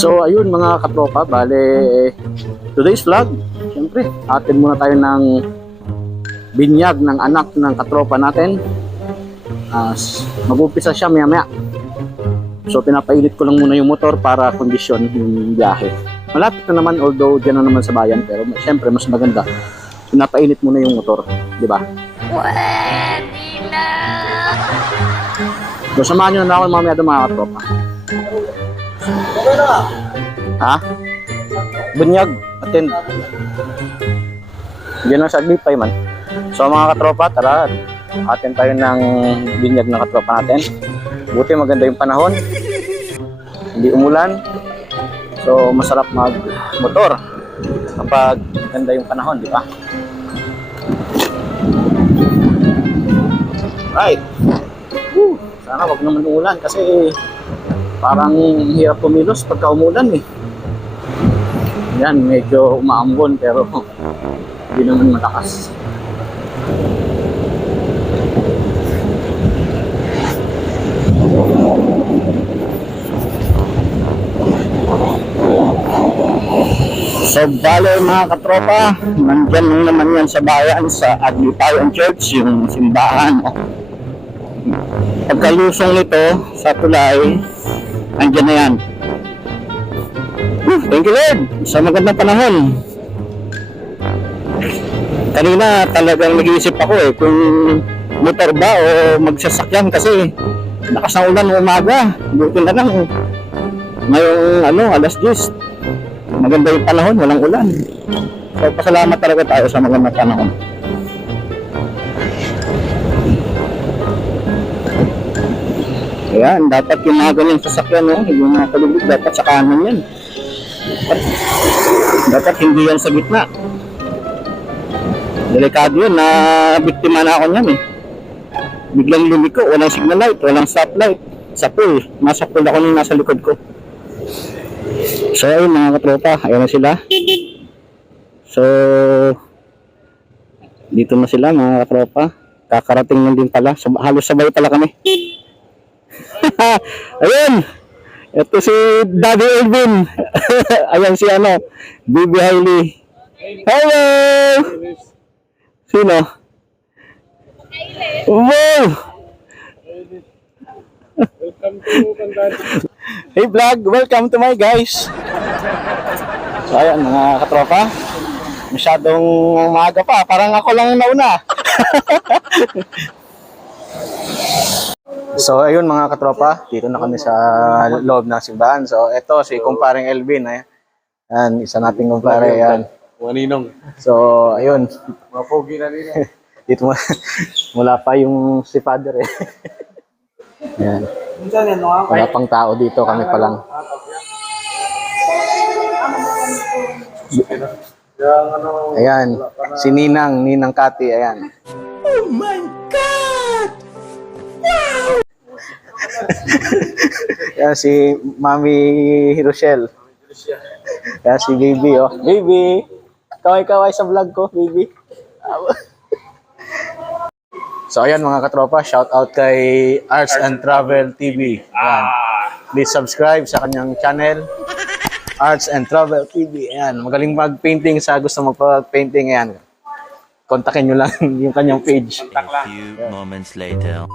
So ayun mga katropa, bale today's vlog, syempre atin muna tayo ng binyag ng anak ng katropa natin. Mag-umpisa siya maya maya. So pinapainit ko lang muna yung motor para kondisyon yung biyahe. Malapit na naman, although dyan na naman sa bayan, pero syempre mas maganda pinapainit muna yung motor, di ba? Pwede na! So samahan nyo na ako mamaya doon mga katropa. Ha? Bunyag, attend. Diyan lang sa Aglipay man. So mga katropa, tara, atin tayo ng binyag ng katropa natin. Buti maganda yung panahon, hindi umulan. So masarap mag motor kapag ganda yung panahon, di ba? Right. Sana wag naman umulan kasi parang hirap kumilos pagka umulan eh. Yan, medyo umaambon pero hindi naman malakas. So bale mga katropa, nandyan lang naman yan sa bayan sa Aglipayan Church, yung simbahan. Pagkalusong nito sa tulay, andyan na yan. Thank you Lord sa magandang panahon. Kanina talagang nag-iisip ako kung motor ba o magsasakyan kasi lakas ng ulan umaga. Buti na lang ngayong alas 10 maganda yung panahon, walang ulan. So pasalamat talaga tayo sa magandang panahon. Ayan, dapat yung mga ganyang sasakyan, yung mga kalubog, dapat sa kanan yan. Dapat hindi yan sa gitna. Delikado yun, na biktima na ako niyan Biglang lumiko, walang signal light, walang stoplight. Sa pool, nasa pool ako nung nasa likod ko. So ayun mga katropa, ayun na sila. So dito na sila mga katropa. Kakarating lang din pala, halos sabay pala kami. Ayun, ito si Daddy Elvin. Ayan si Bibi Hailey. Hello! Sino? Wow! Welcome to Kandari. Hey vlog, welcome to my guys. So ayan mga katropa, masyadong maaga pa, parang ako lang nauna. So ayun mga katropa, dito na kami sa loob ng simbahan. So eto si kumparing Elvin, ayan, isa nating kumpare, ayan. Waninong. So ayun, mapogi na nila. dito mula pa yung si Father Ayan. Wala pang tao dito, kami pa lang. Ayan, si Ninang Kati, ayan. Oh my God! Wow! Ayan, si Mami Rochelle. Ayan, si Baby, Baby! Kaway-kaway sa vlog ko, Baby. So ayan mga katropa, shout out kay Arts and Travel TV. Ayan. Please subscribe sa kanyang channel, Arts and Travel TV. Ayan, magaling mag-painting, sa gusto magpa-painting, ayan. Kontakin nyo lang yung kanyang page. A few moments later.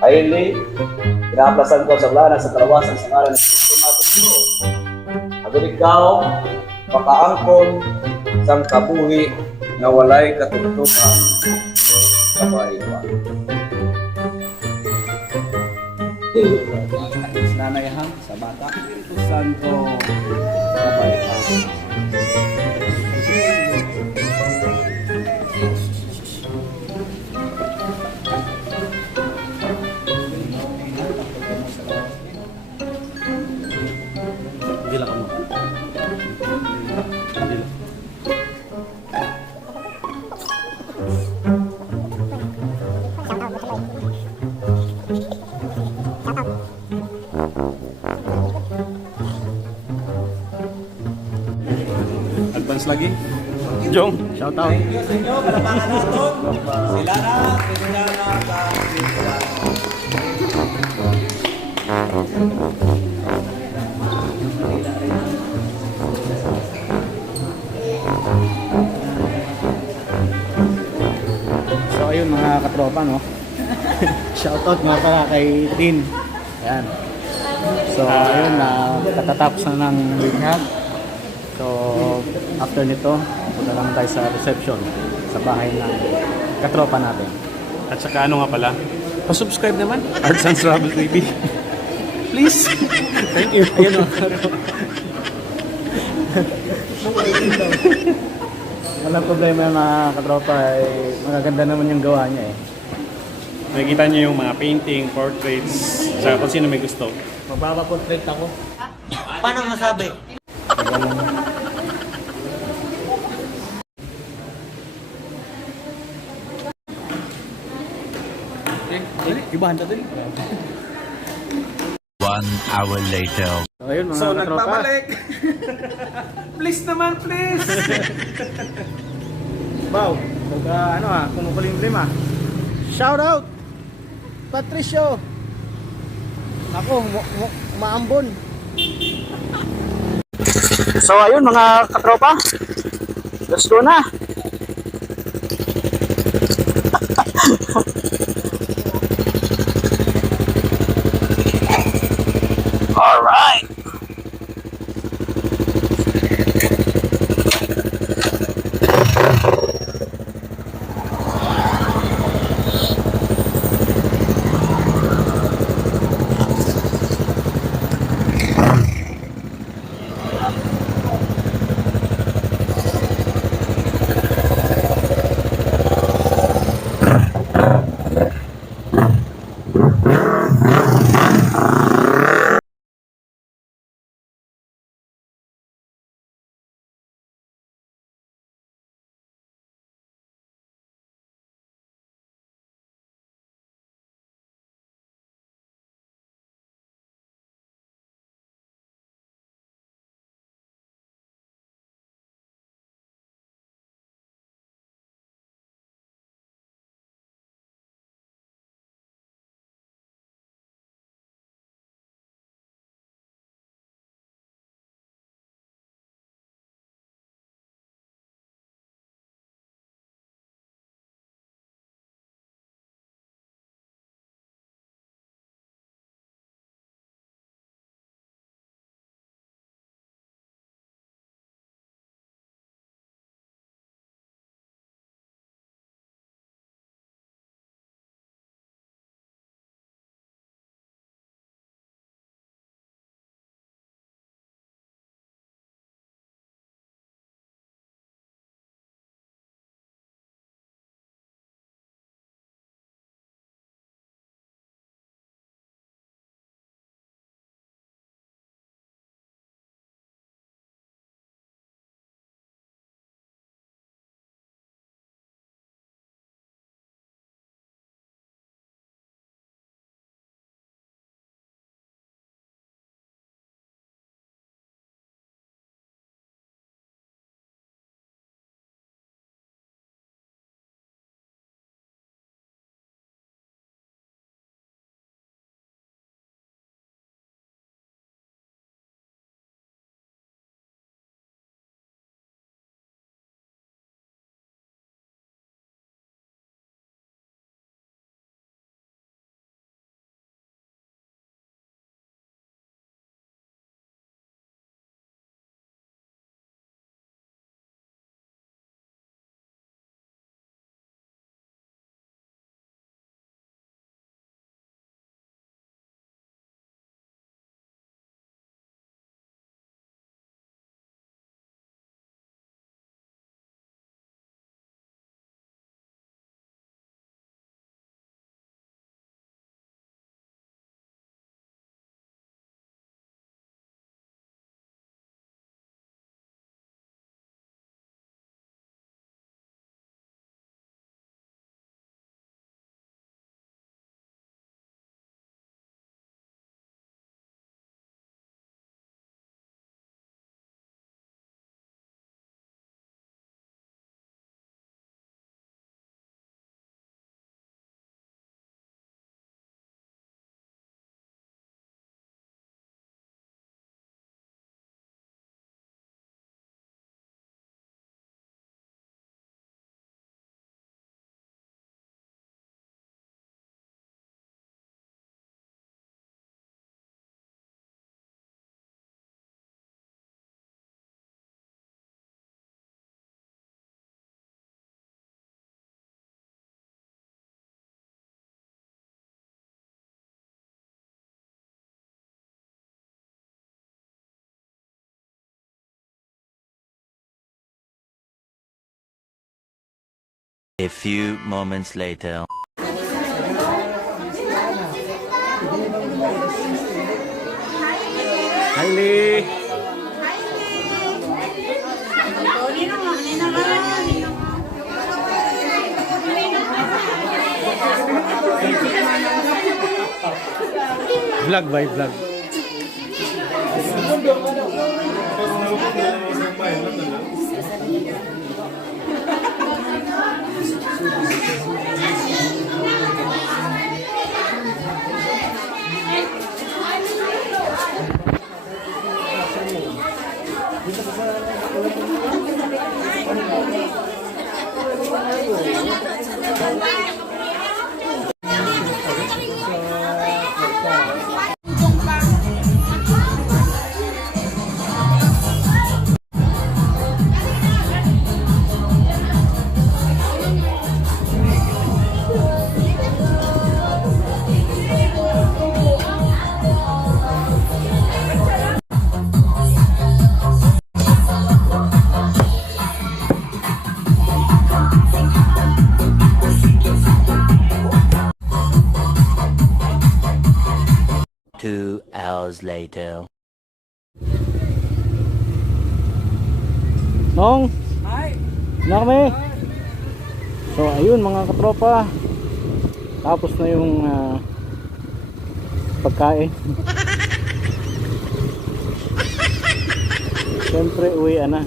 Hailey, pinaplasan ko sa blanan sa kalawasan sa ngalan ng Kristo matutuo. Agon ikaw, makaangkon, sang kabuhi, na walay katugtugan sa paiwan. Nanayhan sa bata. Santo Kabayhan. Gila kamu. lagi. Jong, shout out. Sila na, So ayun mga katropa, no. Shout out nga pala kay Tin. Ayan. So ayun na katatapos na ng lighab. So after nito, punta lang tayo sa reception sa bahay ng katropa natin. At saka ano nga pala, pa-subscribe naman, Arts and Travel TV. Please. Thank you. Ayun o. Walang problema mga katropa, eh, magaganda naman yung gawa niya eh. Nakikita niyo yung mga painting, portraits, saka kung sino may gusto. Magpapaportrait ako. Paano masabi? Ibahan natin. 1 hour later. So ayun mga So, katropa. nagbabalik! Please naman, please! Wow, pagka ano kumukulimlim Shout out! Patricio! Ako, maambon. So ayun mga katropa. Let's go na! Alright! A few moments later. Kylie! Vlog by vlog. Two hours later. Nong? Hi! Na kami? So ayun mga katropa. Tapos na yung pagkain. Siyempre uwi na.